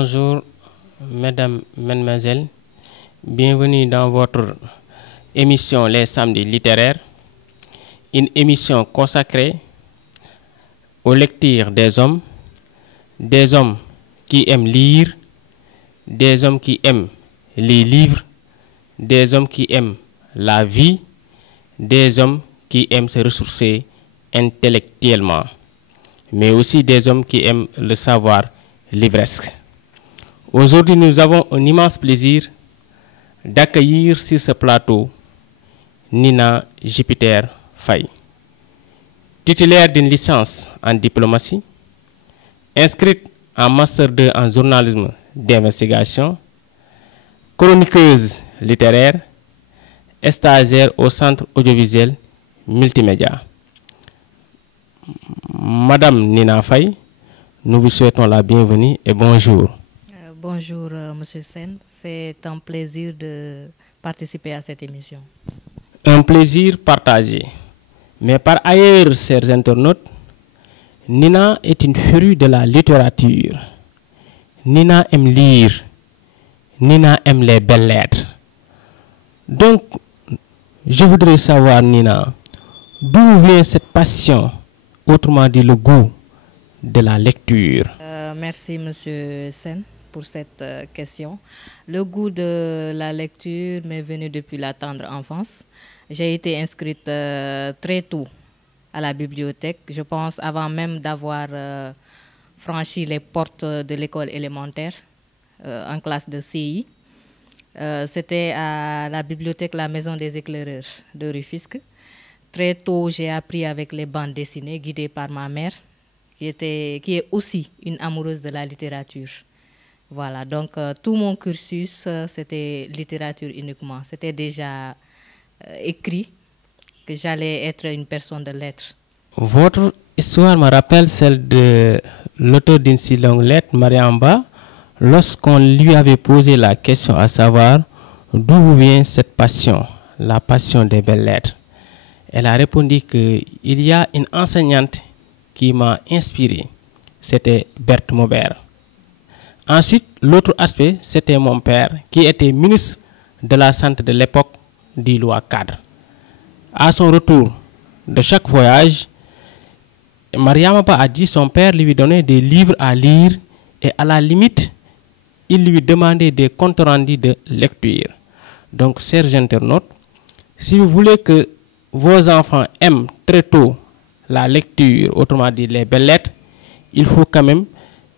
Bonjour, mesdames, mesdemoiselles. Bienvenue dans votre émission Les Samedis littéraires, une émission consacrée aux lectures des hommes qui aiment lire, des hommes qui aiment les livres, des hommes qui aiment la vie, des hommes qui aiment se ressourcer intellectuellement, mais aussi des hommes qui aiment le savoir livresque. Aujourd'hui, nous avons un immense plaisir d'accueillir sur ce plateau Nina Jupiter Faye, titulaire d'une licence en diplomatie, inscrite en Master 2 en journalisme d'investigation, chroniqueuse littéraire et stagiaire au Centre audiovisuel multimédia. Madame Nina Faye, nous vous souhaitons la bienvenue et bonjour. Bonjour, Monsieur Sen. C'est un plaisir de participer à cette émission. Un plaisir partagé. Mais par ailleurs, chers internautes, Nina est une férue de la littérature. Nina aime lire. Nina aime les belles lettres. Donc, je voudrais savoir, Nina, d'où vient cette passion, autrement dit le goût de la lecture? Merci, Monsieur Sen, pour cette question. Le goût de la lecture m'est venu depuis la tendre enfance. J'ai été inscrite très tôt à la bibliothèque, je pense avant même d'avoir franchi les portes de l'école élémentaire en classe de CI. C'était à la bibliothèque La Maison des Éclaireurs de Rufisque. Très tôt, j'ai appris avec les bandes dessinées guidées par ma mère, qui est aussi une amoureuse de la littérature. Voilà, donc tout mon cursus, c'était littérature uniquement. C'était déjà écrit que j'allais être une personne de lettres. Votre histoire me rappelle celle de l'auteur d'une si longue lettre, Mariamba, lorsqu'on lui avait posé la question à savoir d'où vient cette passion, la passion des belles lettres. Elle a répondu qu'il y a une enseignante qui m'a inspiré, c'était Berthe Maubert. Ensuite, l'autre aspect, c'était mon père, qui était ministre de la Santé de l'époque, dit loi cadre. À son retour de chaque voyage, Mariamaba a dit son père lui donnait des livres à lire et à la limite, il lui demandait des comptes rendus de lecture. Donc, chers internautes, si vous voulez que vos enfants aiment très tôt la lecture, autrement dit les belles lettres, il faut quand même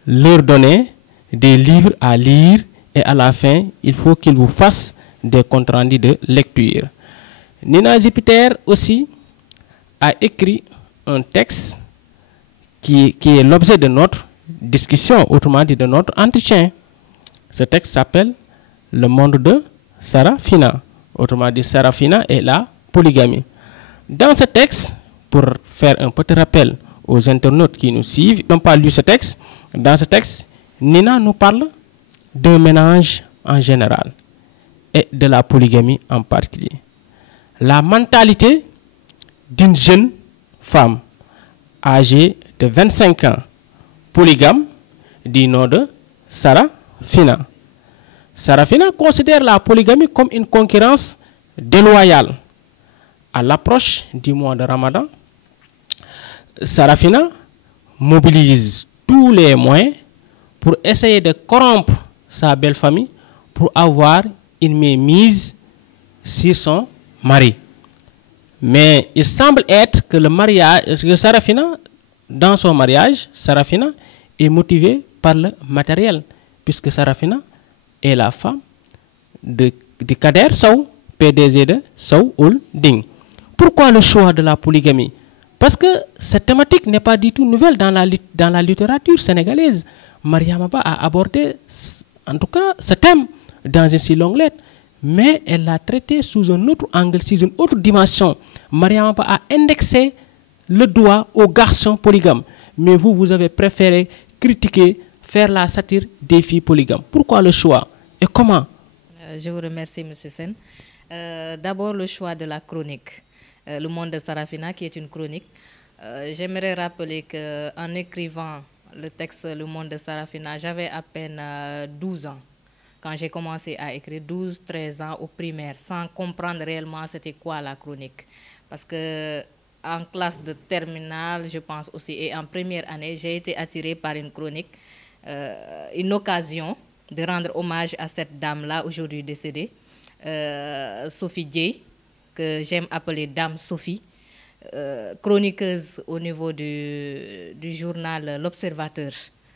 leur donner des livres à lire et à la fin, il faut qu'ils vous fassent des comptes rendus de lecture. Nina Jupiter aussi a écrit un texte qui est l'objet de notre discussion, autrement dit de notre entretien. Ce texte s'appelle Le monde de Sarafina, autrement dit Sarafina et la polygamie. Dans ce texte, pour faire un petit rappel aux internautes qui nous suivent, qui n'ont pas lu ce texte, dans ce texte, Nina nous parle d'un ménage en général et de la polygamie en particulier. La mentalité d'une jeune femme âgée de 25 ans, polygame, du nom de Sarafina. Sarafina considère la polygamie comme une concurrence déloyale. À l'approche du mois de Ramadan, Sarafina mobilise tous les moyens pour essayer de corrompre sa belle famille pour avoir une mainmise sur son mari. Mais il semble être que le mariage, que Sarafina, dans son mariage, Sarafina est motivée par le matériel, puisque Sarafina est la femme de Kader Sow, PDG de Sow Holding. Pourquoi le choix de la polygamie? Parce que cette thématique n'est pas du tout nouvelle dans la littérature sénégalaise. Mariamaba a abordé, en tout cas, ce thème dans une si longue lettre, mais elle l'a traité sous un autre angle, sous une autre dimension. Mariamaba a indexé le doigt aux garçons polygames. Mais vous, vous avez préféré critiquer, faire la satire des filles polygames. Pourquoi le choix et comment? Je vous remercie, M. Sen. D'abord, le choix de la chronique. Le monde de Sarafina, qui est une chronique. J'aimerais rappeler qu'en écrivant le texte Le Monde de Sarafina, j'avais à peine 12 ans quand j'ai commencé à écrire, 12-13 ans au primaire, sans comprendre réellement c'était quoi la chronique. Parce que en classe de terminale, je pense aussi, et en première année, j'ai été attirée par une chronique, une occasion de rendre hommage à cette dame-là, aujourd'hui décédée, Sophie Dieye, que j'aime appeler Dame Sophie, chroniqueuse au niveau du journal L'Observateur.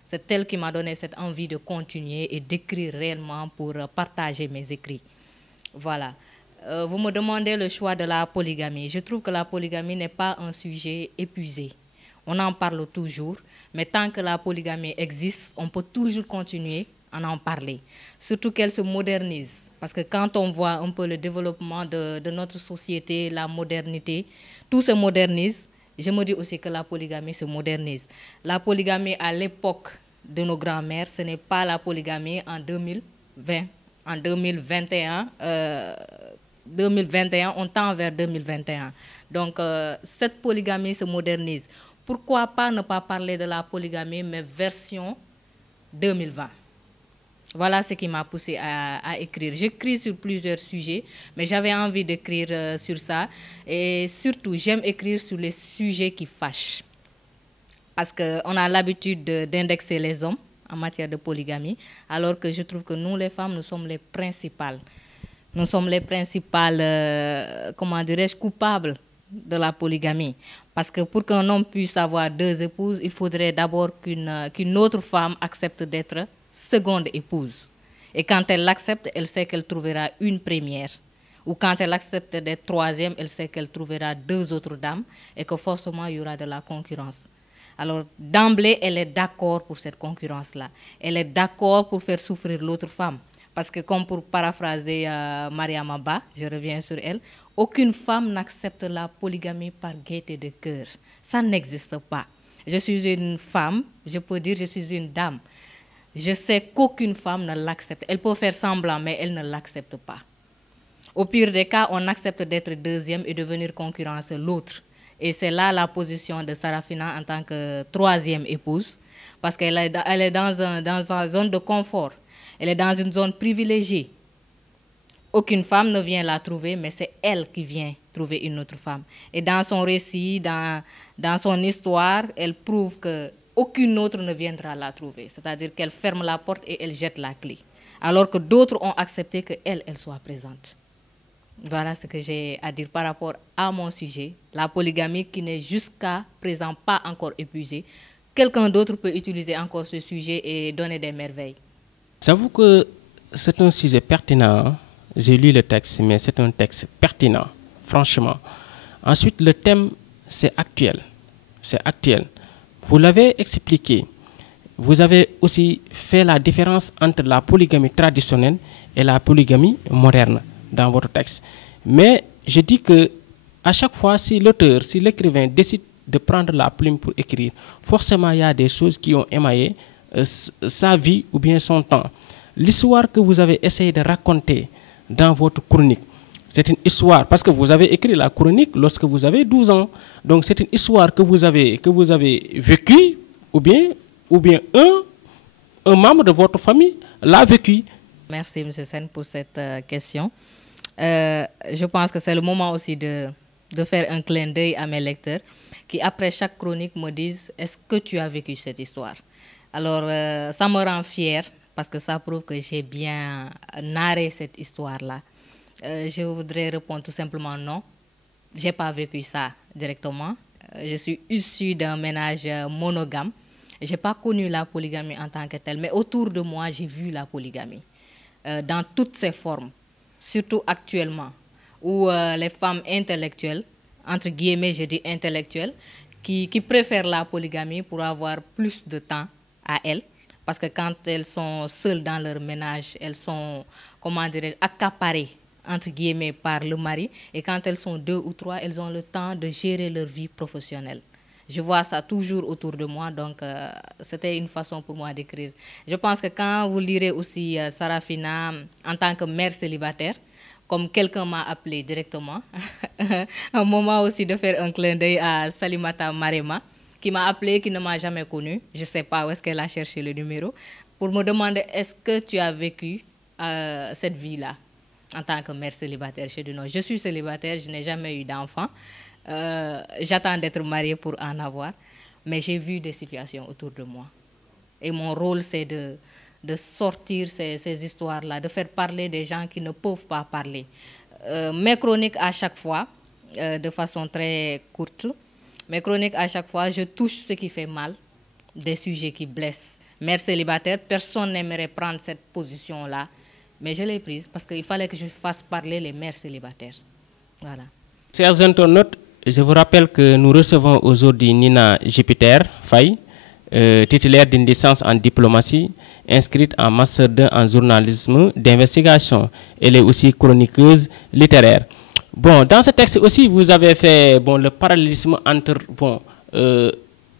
C'est elle qui m'a donné cette envie de continuer et d'écrire réellement pour partager mes écrits. Voilà. Vous me demandez le choix de la polygamie. Je trouve que la polygamie n'est pas un sujet épuisé. On en parle toujours, mais tant que la polygamie existe, on peut toujours continuer à en parler. Surtout qu'elle se modernise. Parce que quand on voit un peu le développement de notre société, la modernité, tout se modernise. Je me dis aussi que la polygamie se modernise. La polygamie à l'époque de nos grands-mères, ce n'est pas la polygamie en 2020. En 2021, 2021, on tend vers 2021. Donc, cette polygamie se modernise. Pourquoi pas ne pas parler de la polygamie, mais version 2020? Voilà ce qui m'a poussé à écrire. J'écris sur plusieurs sujets, mais j'avais envie d'écrire sur ça. Et surtout, j'aime écrire sur les sujets qui fâchent. Parce qu'on a l'habitude d'indexer les hommes en matière de polygamie, alors que je trouve que nous, les femmes, nous sommes les principales. Nous sommes les principales, comment dirais-je, coupables de la polygamie. Parce que pour qu'un homme puisse avoir 2 épouses, il faudrait d'abord qu'une autre femme accepte d'être seconde épouse. Et quand elle l'accepte, elle sait qu'elle trouvera une première. Ou quand elle accepte d'être 3e, elle sait qu'elle trouvera 2 autres dames et que forcément il y aura de la concurrence. Alors d'emblée, elle est d'accord pour cette concurrence-là. Elle est d'accord pour faire souffrir l'autre femme. Parce que comme pour paraphraser Mariam Abba, je reviens sur elle, aucune femme n'accepte la polygamie par gaieté de cœur. Ça n'existe pas. Je suis une femme, je peux dire je suis une dame. Je sais qu'aucune femme ne l'accepte. Elle peut faire semblant, mais elle ne l'accepte pas. Au pire des cas, on accepte d'être 2e et de venir concurrencer l'autre. Et c'est là la position de Sarafina en tant que 3e épouse, parce qu'elle est dans une zone de confort. Elle est dans une zone privilégiée. Aucune femme ne vient la trouver, mais c'est elle qui vient trouver une autre femme. Et dans son récit, dans son histoire, elle prouve qu'aucune autre ne viendra la trouver. C'est-à-dire qu'elle ferme la porte et elle jette la clé. Alors que d'autres ont accepté qu'elle soit présente. Voilà ce que j'ai à dire par rapport à mon sujet. La polygamie qui n'est jusqu'à présent pas encore épuisée. Quelqu'un d'autre peut utiliser encore ce sujet et donner des merveilles. J'avoue que c'est un sujet pertinent. J'ai lu le texte, mais c'est un texte pertinent, franchement. Ensuite, le thème, c'est actuel. C'est actuel. Vous l'avez expliqué. Vous avez aussi fait la différence entre la polygamie traditionnelle et la polygamie moderne dans votre texte. Mais je dis que à chaque fois, si l'auteur, si l'écrivain décide de prendre la plume pour écrire, forcément, il y a des choses qui ont émaillé sa vie ou bien son temps. L'histoire que vous avez essayé de raconter dans votre chronique, c'est une histoire, parce que vous avez écrit la chronique lorsque vous avez 12 ans. Donc c'est une histoire que vous avez vécue, ou bien un membre de votre famille l'a vécue. Merci M. Sen pour cette question. Je pense que c'est le moment aussi de faire un clin d'œil à mes lecteurs qui, après chaque chronique, me disent « Est-ce que tu as vécu cette histoire ?» Alors, ça me rend fière parce que ça prouve que j'ai bien narré cette histoire-là. Je voudrais répondre tout simplement non. Je n'ai pas vécu ça directement. Je suis issue d'un ménage monogame. Je n'ai pas connu la polygamie en tant que telle, mais autour de moi, j'ai vu la polygamie dans toutes ses formes, surtout actuellement, où les femmes intellectuelles, entre guillemets, je dis intellectuelles, qui préfèrent la polygamie pour avoir plus de temps à elles, parce que quand elles sont seules dans leur ménage, elles sont, comment dirais-je, accaparées, entre guillemets, par le mari, et quand elles sont 2 ou 3, elles ont le temps de gérer leur vie professionnelle. Je vois ça toujours autour de moi, donc c'était une façon pour moi d'écrire. Je pense que quand vous lirez aussi Sarafina en tant que mère célibataire, comme quelqu'un m'a appelé directement, un moment aussi de faire un clin d'œil à Salimata Marema, qui m'a appelé, qui ne m'a jamais connu. Je ne sais pas où est-ce qu'elle a cherché le numéro, pour me demander est-ce que tu as vécu cette vie-là en tant que mère célibataire chez Duno. Je suis célibataire, je n'ai jamais eu d'enfant. J'attends d'être mariée pour en avoir, mais j'ai vu des situations autour de moi. Et mon rôle, c'est de sortir ces histoires-là, de faire parler des gens qui ne peuvent pas parler. Mes chroniques à chaque fois, de façon très courte, mes chroniques à chaque fois, je touche ce qui fait mal, des sujets qui blessent. Mère célibataire, personne n'aimerait prendre cette position-là, mais je l'ai prise parce qu'il fallait que je fasse parler les mères célibataires. Voilà. Chers internautes, je vous rappelle que nous recevons aujourd'hui Nina Jupiter Faye, titulaire d'une licence en diplomatie, inscrite en master 2 en journalisme d'investigation. Elle est aussi chroniqueuse littéraire. Bon, dans ce texte aussi, vous avez fait le parallélisme entre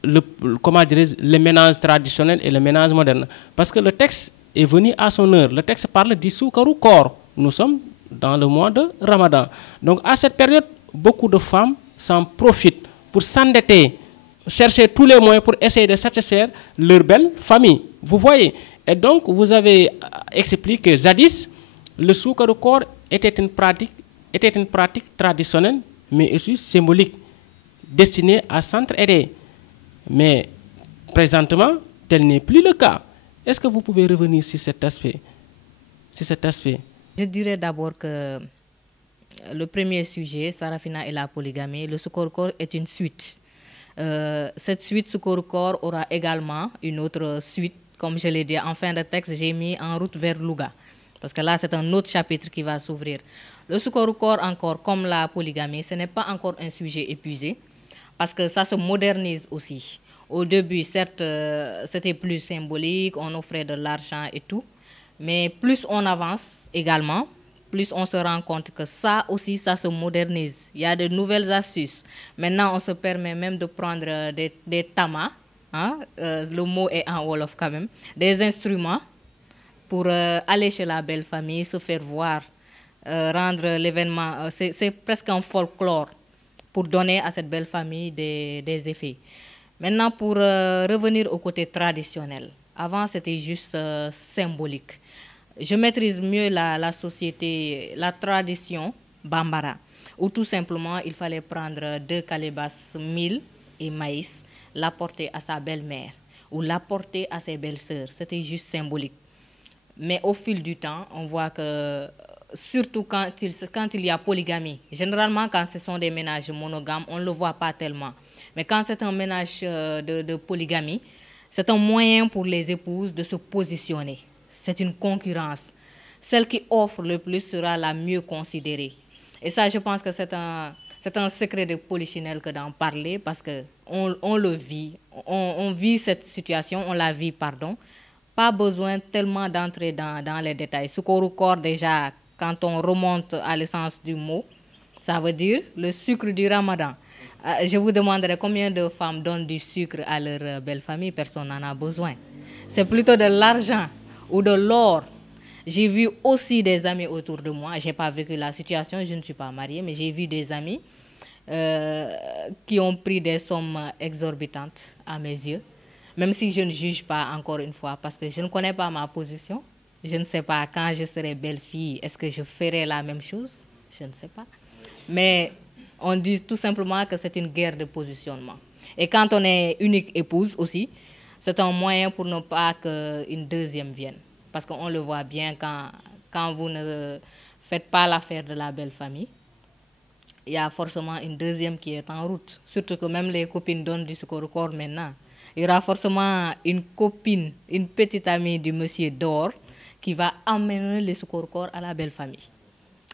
le ménage traditionnel et le ménage moderne. Parce que le texte est venu à son heure. Le texte parle du soukarou koor. Nous sommes dans le mois de Ramadan. Donc à cette période, beaucoup de femmes s'en profitent pour s'endetter, chercher tous les moyens pour essayer de satisfaire leur belle famille. Vous voyez. Et donc, vous avez expliqué que jadis, le soukarou koor était une pratique traditionnelle, mais aussi symbolique, destinée à s'entraider. Mais présentement, tel n'est plus le cas. Est-ce que vous pouvez revenir sur cet aspect? Je dirais d'abord que le premier sujet, Sarafina et la polygamie, le soukarou koor est une suite. Cette suite soukarou koor aura également une autre suite. Comme je l'ai dit, en fin de texte, j'ai mis en route vers Louga. Parce que là, c'est un autre chapitre qui va s'ouvrir. Le soukarou koor, encore, comme la polygamie, ce n'est pas encore un sujet épuisé. Parce que ça se modernise aussi. Au début, certes, c'était plus symbolique, on offrait de l'argent et tout. Mais plus on avance également, plus on se rend compte que ça aussi, ça se modernise. Il y a de nouvelles astuces. Maintenant, on se permet même de prendre des tamas. Hein? Le mot est en wolof quand même. Des instruments pour aller chez la belle famille, se faire voir, rendre l'événement. C'est presque un folklore pour donner à cette belle famille des effets. Maintenant, pour revenir au côté traditionnel. Avant, c'était juste symbolique. Je maîtrise mieux la société, la tradition bambara, où tout simplement, il fallait prendre 2 calebasses mil et maïs, l'apporter à sa belle-mère ou l'apporter à ses belles-sœurs. C'était juste symbolique. Mais au fil du temps, on voit que, surtout quand il y a polygamie, généralement quand ce sont des ménages monogames, on ne le voit pas tellement. Mais quand c'est un ménage de polygamie, c'est un moyen pour les épouses de se positionner. C'est une concurrence. Celle qui offre le plus sera la mieux considérée. Et ça, je pense que c'est un secret de polichinelle que d'en parler parce qu'on le vit. On vit cette situation, on la vit, pardon. Pas besoin tellement d'entrer dans les détails. Soukarou koor, déjà, quand on remonte à l'essence du mot, ça veut dire le sucre du Ramadan. Je vous demanderai combien de femmes donnent du sucre à leur belle famille. Personne n'en a besoin. C'est plutôt de l'argent ou de l'or. J'ai vu aussi des amis autour de moi. Je n'ai pas vécu la situation, je ne suis pas mariée, mais j'ai vu des amis qui ont pris des sommes exorbitantes à mes yeux. Même si je ne juge pas encore une fois, parce que je ne connais pas ma position. Je ne sais pas quand je serai belle-fille, est-ce que je ferai la même chose? Je ne sais pas. Mais on dit tout simplement que c'est une guerre de positionnement. Et quand on est unique épouse aussi, c'est un moyen pour ne pas qu'une deuxième vienne. Parce qu'on le voit bien quand vous ne faites pas l'affaire de la belle famille, il y a forcément une deuxième qui est en route. Surtout que même les copines donnent du soukarou koor maintenant. Il y aura forcément une copine, une petite amie du monsieur d'or qui va amener le soukarou koor à la belle famille.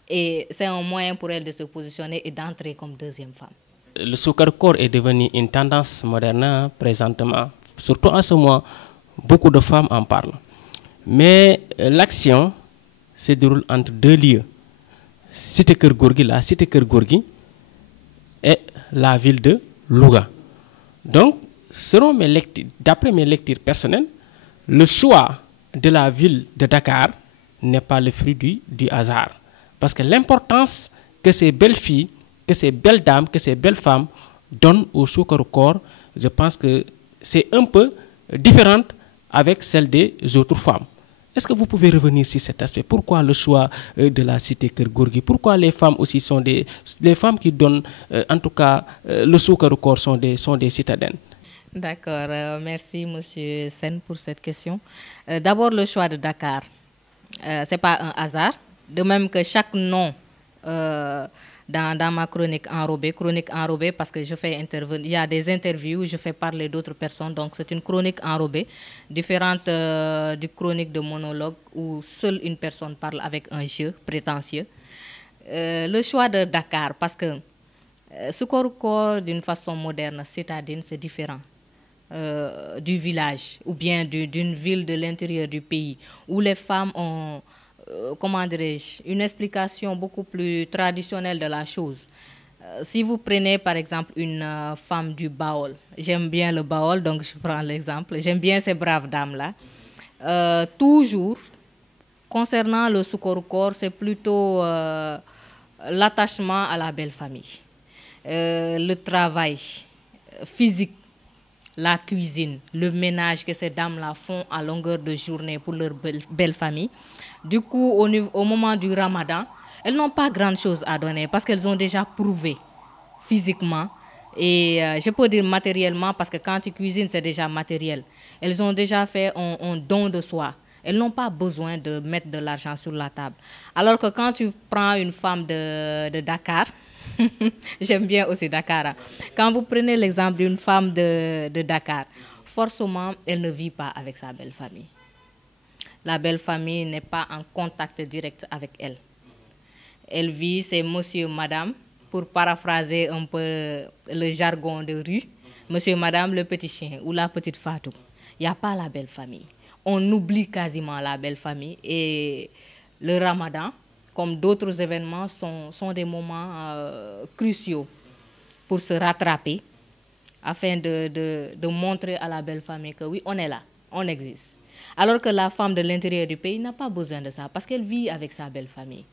Et c'est un moyen pour elle de se positionner et d'entrer comme deuxième femme. Le soukarou koor est devenu une tendance moderne présentement. Surtout en ce mois, beaucoup de femmes en parlent. Mais l'action se déroule entre 2 lieux. Cité Keur Gorgui, la cité Keur Gorgui et la ville de Louga. Donc, d'après mes lectures personnelles, le choix de la ville de Dakar n'est pas le fruit du hasard. Parce que l'importance que ces belles filles, que ces belles dames, que ces belles femmes donnent au soukarou koor je pense que c'est un peu différente avec celle des autres femmes. Est-ce que vous pouvez revenir sur cet aspect? Pourquoi le choix de la cité Keur Gorgui? Pourquoi les femmes aussi sont les femmes qui donnent, en tout cas, le Soukaru Koor sont des citadines? D'accord, merci Monsieur Sen pour cette question. D'abord, le choix de Dakar, ce n'est pas un hasard. De même que chaque nom dans ma chronique enrobée parce que je fais intervenir, il y a des interviews, je fais parler d'autres personnes, donc c'est une chronique enrobée, différente du chronique de monologue où seule une personne parle avec un jeu prétentieux. Le choix de Dakar, parce que Soukaru Koor d'une façon moderne, citadine, c'est différent du village ou bien d'une ville de l'intérieur du pays où les femmes ont comment dirais-je, une explication beaucoup plus traditionnelle de la chose. Si vous prenez par exemple une femme du Baol, j'aime bien le Baol, donc je prends l'exemple, j'aime bien ces braves dames-là. Toujours, concernant le Soukaru Koor, c'est plutôt l'attachement à la belle famille, le travail physique, la cuisine, le ménage que ces dames-là font à longueur de journée pour leur belle famille. Du coup, au moment du Ramadan, elles n'ont pas grand-chose à donner parce qu'elles ont déjà prouvé physiquement et je peux dire matériellement parce que quand tu cuisines, c'est déjà matériel. Elles ont déjà fait un don de soi. Elles n'ont pas besoin de mettre de l'argent sur la table. Alors que quand tu prends une femme de Dakar, j'aime bien aussi Dakar, hein. Quand vous prenez l'exemple d'une femme de Dakar, forcément, elle ne vit pas avec sa belle famille. La belle famille n'est pas en contact direct avec elle. Elle vit, c'est monsieur, madame, pour paraphraser un peu le jargon de rue, monsieur, madame, le petit chien ou la petite Fatou. Il n'y a pas la belle famille. On oublie quasiment la belle famille et le Ramadan, comme d'autres événements, sont des moments cruciaux pour se rattraper afin de montrer à la belle famille que oui, on est là, on existe. Alors que la femme de l'intérieur du pays n'a pas besoin de ça parce qu'elle vit avec sa belle famille.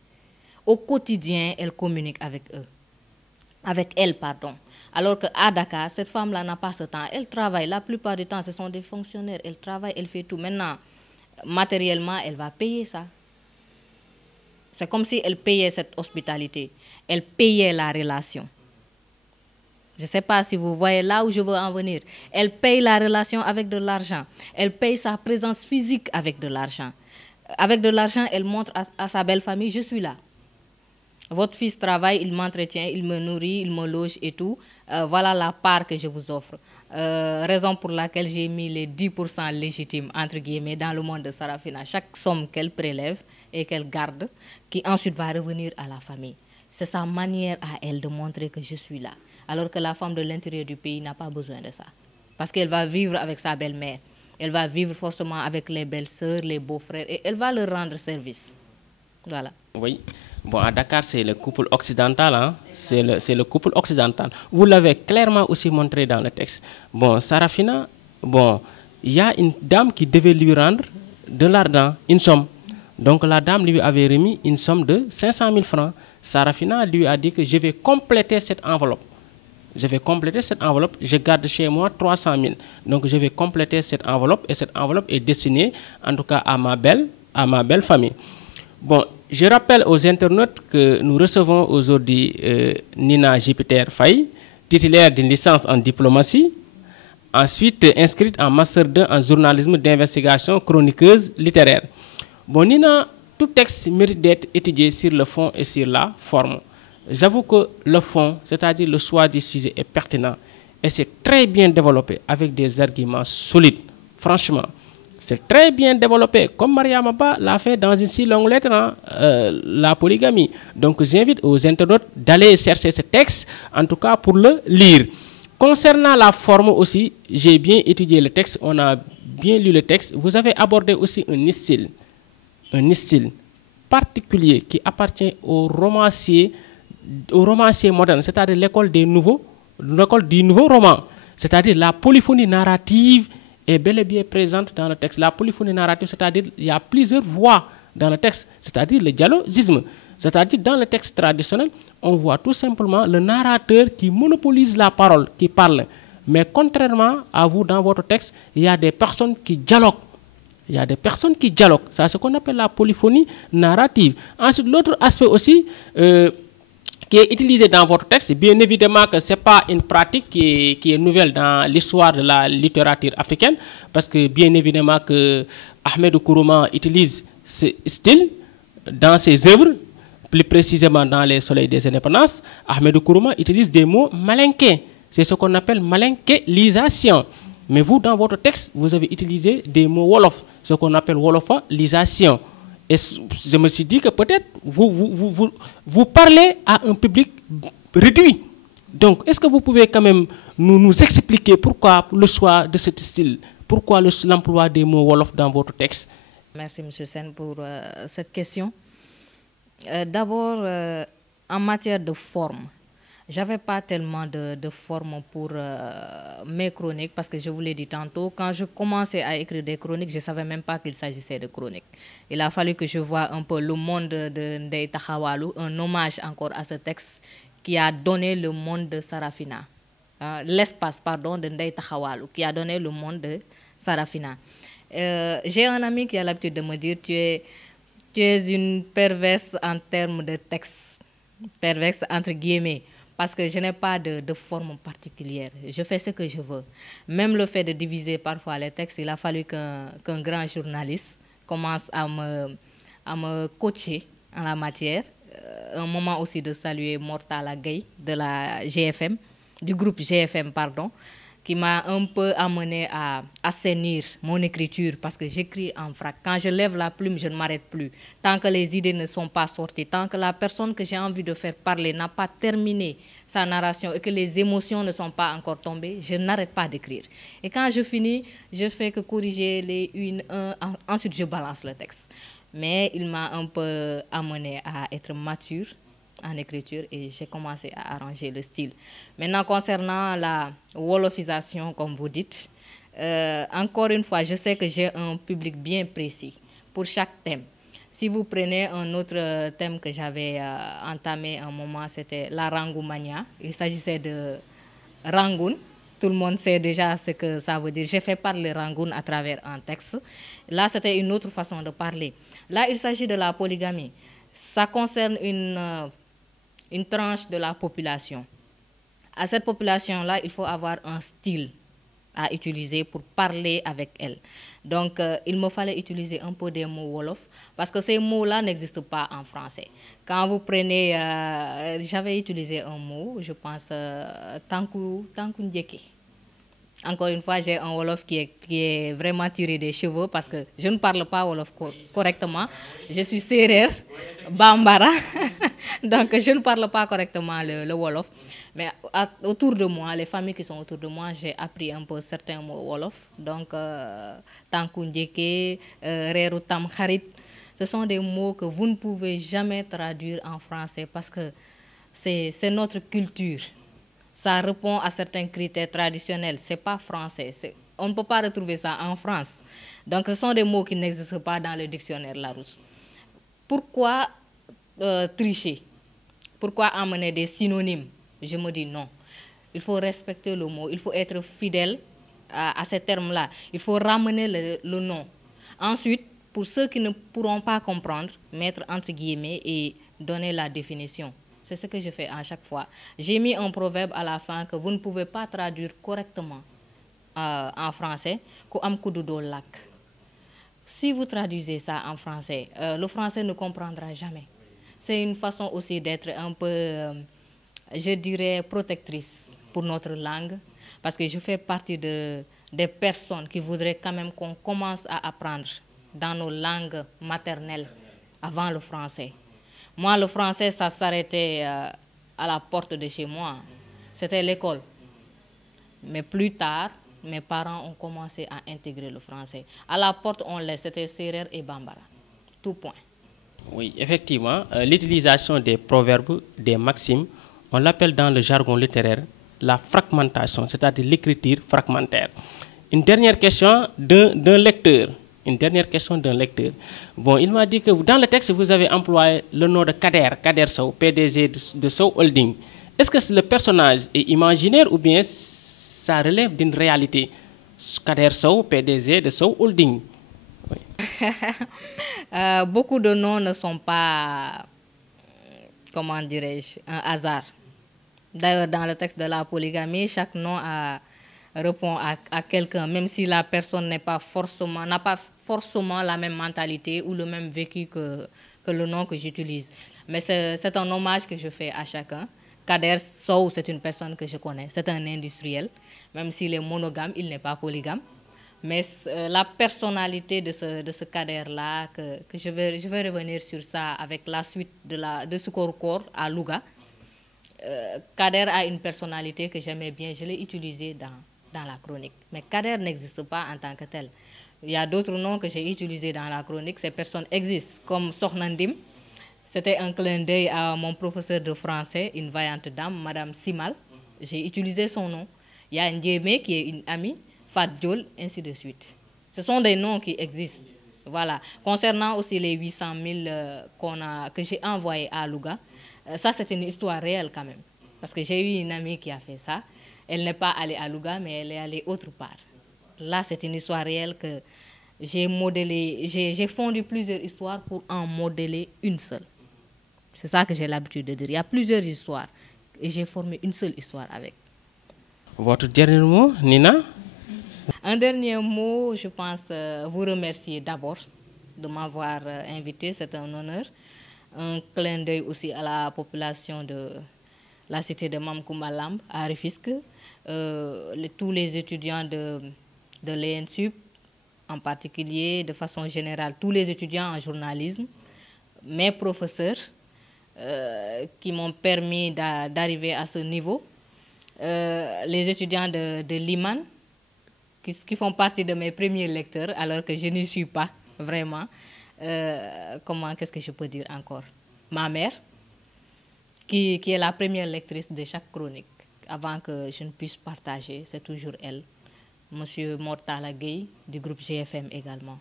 Au quotidien, elle communique avec eux. Avec elle, pardon. Alors qu'à Dakar, cette femme-là n'a pas ce temps. Elle travaille. La plupart du temps, ce sont des fonctionnaires. Elle travaille, elle fait tout. Maintenant, matériellement, elle va payer ça. C'est comme si elle payait cette hospitalité. Elle payait la relation. Je ne sais pas si vous voyez là où je veux en venir. Elle paye la relation avec de l'argent. Elle paye sa présence physique avec de l'argent. Avec de l'argent, elle montre à sa belle famille, je suis là. Votre fils travaille, il m'entretient, il me nourrit, il me loge et tout. Voilà la part que je vous offre. Raison pour laquelle j'ai mis les 10% légitimes, entre guillemets, dans le monde de Sarafina. Chaque somme qu'elle prélève et qu'elle garde, qui ensuite va revenir à la famille. C'est sa manière à elle de montrer que je suis là. Alors que la femme de l'intérieur du pays n'a pas besoin de ça. Parce qu'elle va vivre avec sa belle-mère. Elle va vivre forcément avec les belles-sœurs, les beaux-frères, et elle va leur rendre service. Voilà. Oui. Bon, à Dakar, c'est le couple occidental. Hein? C'est le couple occidental. Vous l'avez clairement aussi montré dans le texte. Bon, Sarafina, bon, il y a une dame qui devait lui rendre de l'argent, une somme. Donc la dame lui avait remis une somme de 500 000 francs. Sarafina lui a dit que je vais compléter cette enveloppe. Je vais compléter cette enveloppe. Je garde chez moi 300 000. Donc je vais compléter cette enveloppe et cette enveloppe est destinée en tout cas à ma belle famille. Bon, je rappelle aux internautes que nous recevons aujourd'hui Nina Jupiter Faye, titulaire d'une licence en diplomatie, ensuite inscrite en master 2 en journalisme d'investigation, chroniqueuse littéraire. Bon, Nina, tout texte mérite d'être étudié sur le fond et sur la forme. J'avoue que le fond, c'est-à-dire le choix du sujet, est pertinent et c'est très bien développé avec des arguments solides. Franchement, c'est très bien développé, comme Maria Maba l'a fait dans une si longue lettre, hein, la polygamie. Donc j'invite aux internautes d'aller chercher ce texte, en tout cas pour le lire. Concernant la forme aussi, j'ai bien étudié le texte, on a bien lu le texte. Vous avez abordé aussi un style particulier qui appartient au romancier moderne, c'est-à-dire l'école du nouveau roman, c'est-à-dire la polyphonie narrative est bel et bien présente dans le texte. La polyphonie narrative, c'est-à-dire il y a plusieurs voix dans le texte, c'est-à-dire le dialogisme. C'est-à-dire dans le texte traditionnel, on voit tout simplement le narrateur qui monopolise la parole, qui parle. Mais contrairement à vous, dans votre texte, il y a des personnes qui dialoguent. Il y a des personnes qui dialoguent. C'est ce qu'on appelle la polyphonie narrative. Ensuite, l'autre aspect aussi qui est utilisé dans votre texte, bien évidemment que ce n'est pas une pratique qui est nouvelle dans l'histoire de la littérature africaine, parce que bien évidemment que Ahmed Kourouma utilise ce style dans ses œuvres, plus précisément dans Les Soleils des Indépendances. Ahmed Kourouma utilise des mots malinqués. C'est ce qu'on appelle malinquélisation. Mais vous, dans votre texte, vous avez utilisé des mots wolof, ce qu'on appelle wolofalisation. Et je me suis dit que peut-être vous parlez à un public réduit. Donc, est-ce que vous pouvez quand même nous expliquer pourquoi le choix de ce style, pourquoi l'emploi des mots wolof dans votre texte? Merci, M. Sen, pour cette question. D'abord, en matière de forme, j'avais pas tellement de forme pour mes chroniques parce que je vous l'ai dit tantôt, quand je commençais à écrire des chroniques, je ne savais même pas qu'il s'agissait de chroniques. Il a fallu que je voie un peu le monde de Ndeye Takhawalou, un hommage encore à ce texte qui a donné le monde de Sarafina. L'espace, pardon, de Ndeye Takhawalou, qui a donné le monde de Sarafina. J'ai un ami qui a l'habitude de me dire tu es une perverse en termes de texte, perverse entre guillemets, parce que je n'ai pas de forme particulière. Je fais ce que je veux. Même le fait de diviser parfois les textes, il a fallu qu'un grand journaliste commence à me coacher en la matière. Un moment aussi de saluer Mortala Gueye de la GFM, du groupe GFM, pardon, qui m'a un peu amené à assainir mon écriture parce que j'écris en vrac. Quand je lève la plume, je ne m'arrête plus. Tant que les idées ne sont pas sorties, tant que la personne que j'ai envie de faire parler n'a pas terminé sa narration et que les émotions ne sont pas encore tombées, je n'arrête pas d'écrire. Et quand je finis, je fais que corriger les une, ensuite je balance le texte. Mais il m'a un peu amené à être mature en écriture et j'ai commencé à arranger le style. Maintenant, concernant la wolofisation, comme vous dites, encore une fois, je sais que j'ai un public bien précis pour chaque thème. Si vous prenez un autre thème que j'avais entamé un moment, c'était la Rangoumania. Il s'agissait de Rangoon. Tout le monde sait déjà ce que ça veut dire. J'ai fait parler Rangoon à travers un texte. Là, c'était une autre façon de parler. Là, il s'agit de la polygamie. Ça concerne une tranche de la population. À cette population-là, il faut avoir un style à utiliser pour parler avec elle. Donc, il me fallait utiliser un peu des mots wolof parce que ces mots-là n'existent pas en français. Quand vous prenez, j'avais utilisé un mot, je pense, tanku ndjeke. Encore une fois, j'ai un wolof qui est vraiment tiré des cheveux parce que je ne parle pas wolof correctement. Je suis sérère, bambara, donc je ne parle pas correctement le wolof. Mais autour de moi, les familles qui sont autour de moi, j'ai appris un peu certains mots wolof. Donc, tanku ndjeke, reru tam kharit, ce sont des mots que vous ne pouvez jamais traduire en français parce que c'est notre culture. Ça répond à certains critères traditionnels. Ce n'est pas français. On ne peut pas retrouver ça en France. Donc, ce sont des mots qui n'existent pas dans le dictionnaire Larousse. Pourquoi tricher? Pourquoi amener des synonymes? Je me dis non. Il faut respecter le mot. Il faut être fidèle à ces termes-là. Il faut ramener le nom. Ensuite, pour ceux qui ne pourront pas comprendre, mettre entre guillemets et donner la définition. C'est ce que je fais à chaque fois. J'ai mis un proverbe à la fin que vous ne pouvez pas traduire correctement en français. Si vous traduisez ça en français, le français ne comprendra jamais. C'est une façon aussi d'être un peu, je dirais, protectrice pour notre langue. Parce que je fais partie des personnes qui voudraient quand même qu'on commence à apprendre dans nos langues maternelles avant le français. Moi, le français, ça s'arrêtait à la porte de chez moi. C'était l'école. Mais plus tard, mes parents ont commencé à intégrer le français. À la porte, on laisse, c'était Serer et Bambara. Tout point. Oui, effectivement, l'utilisation des proverbes, des maximes, on l'appelle dans le jargon littéraire la fragmentation, c'est-à-dire l'écriture fragmentaire. Une dernière question d'un lecteur. Une dernière question d'un lecteur. Bon, il m'a dit que dans le texte, vous avez employé le nom de Kader Sow, PDG de Sow Holding. Est-ce que le personnage est imaginaire ou bien ça relève d'une réalité. Kader Sow, PDG de Sow Holding. Oui. Beaucoup de noms ne sont pas, comment dirais-je, un hasard. D'ailleurs, dans le texte de la polygamie, chaque nom répond à quelqu'un, même si la personne n'a pas forcément la même mentalité ou le même vécu que le nom que j'utilise. Mais c'est un hommage que je fais à chacun. Kader Sow, c'est une personne que je connais, c'est un industriel. Même s'il est monogame, il n'est pas polygame. Mais la personnalité de ce Kader-là, que je vais revenir sur ça avec la suite de Sukorkor à Louga. Kader a une personnalité que j'aimais bien, je l'ai utilisée dans la chronique. Mais Kader n'existe pas en tant que tel. Il y a d'autres noms que j'ai utilisés dans la chronique, ces personnes existent, comme Sohnandim. C'était un clin d'œil à mon professeur de français, une vaillante dame, Madame Simal. J'ai utilisé son nom. Il y a Ndiémé qui est une amie, Fat Diol, ainsi de suite. Ce sont des noms qui existent. Voilà. Concernant aussi les 800 000 que j'ai envoyés à Louga, ça c'est une histoire réelle quand même. Parce que j'ai eu une amie qui a fait ça. Elle n'est pas allée à Louga, mais elle est allée autre part. Là, c'est une histoire réelle que j'ai modélée. J'ai fondu plusieurs histoires pour en modeler une seule. C'est ça que j'ai l'habitude de dire. Il y a plusieurs histoires et j'ai formé une seule histoire avec. Votre dernier mot, Nina? Un dernier mot, je pense vous remercier d'abord de m'avoir invité, c'est un honneur. Un clin d'œil aussi à la population de la cité de Mamkoumbalamb, à Rufisque, tous les étudiants de l'ENSUP, en particulier, de façon générale, tous les étudiants en journalisme, mes professeurs qui m'ont permis d'arriver à ce niveau, les étudiants de l'IMAN, qui font partie de mes premiers lecteurs, alors que je n'y suis pas vraiment. Qu'est-ce que je peux dire encore? Ma mère, qui est la première lectrice de chaque chronique, avant que je ne puisse partager, c'est toujours elle. Monsieur Mortala Gueye, du groupe GFM également.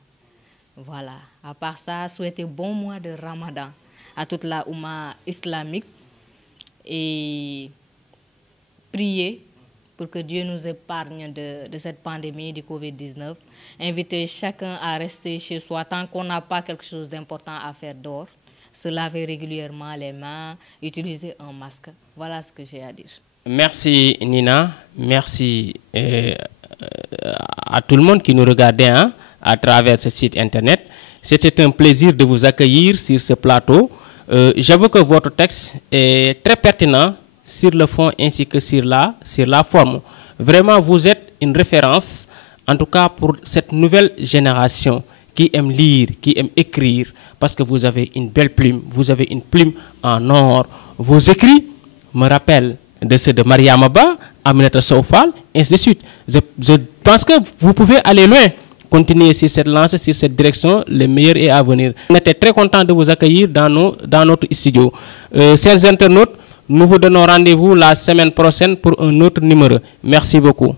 Voilà. À part ça, souhaiter bon mois de Ramadan à toute la Oumma islamique et prier pour que Dieu nous épargne de cette pandémie du Covid-19. Inviter chacun à rester chez soi tant qu'on n'a pas quelque chose d'important à faire dehors. Se laver régulièrement les mains, utiliser un masque. Voilà ce que j'ai à dire. Merci Nina, merci à tout le monde qui nous regardait à travers ce site internet. C'était un plaisir de vous accueillir sur ce plateau. J'avoue que votre texte est très pertinent sur le fond ainsi que sur la forme. Vraiment, vous êtes une référence, en tout cas pour cette nouvelle génération qui aime lire, qui aime écrire, parce que vous avez une belle plume, vous avez une plume en or. Vos écrits me rappellent de ceux de Mariam Abba, Aminata Soufal, ainsi de suite. Je pense que vous pouvez aller loin, continuer sur cette lancée, sur cette direction, le meilleur est à venir. On était très content de vous accueillir dans notre studio. Chers internautes, nous vous donnons rendez-vous la semaine prochaine pour un autre numéro. Merci beaucoup.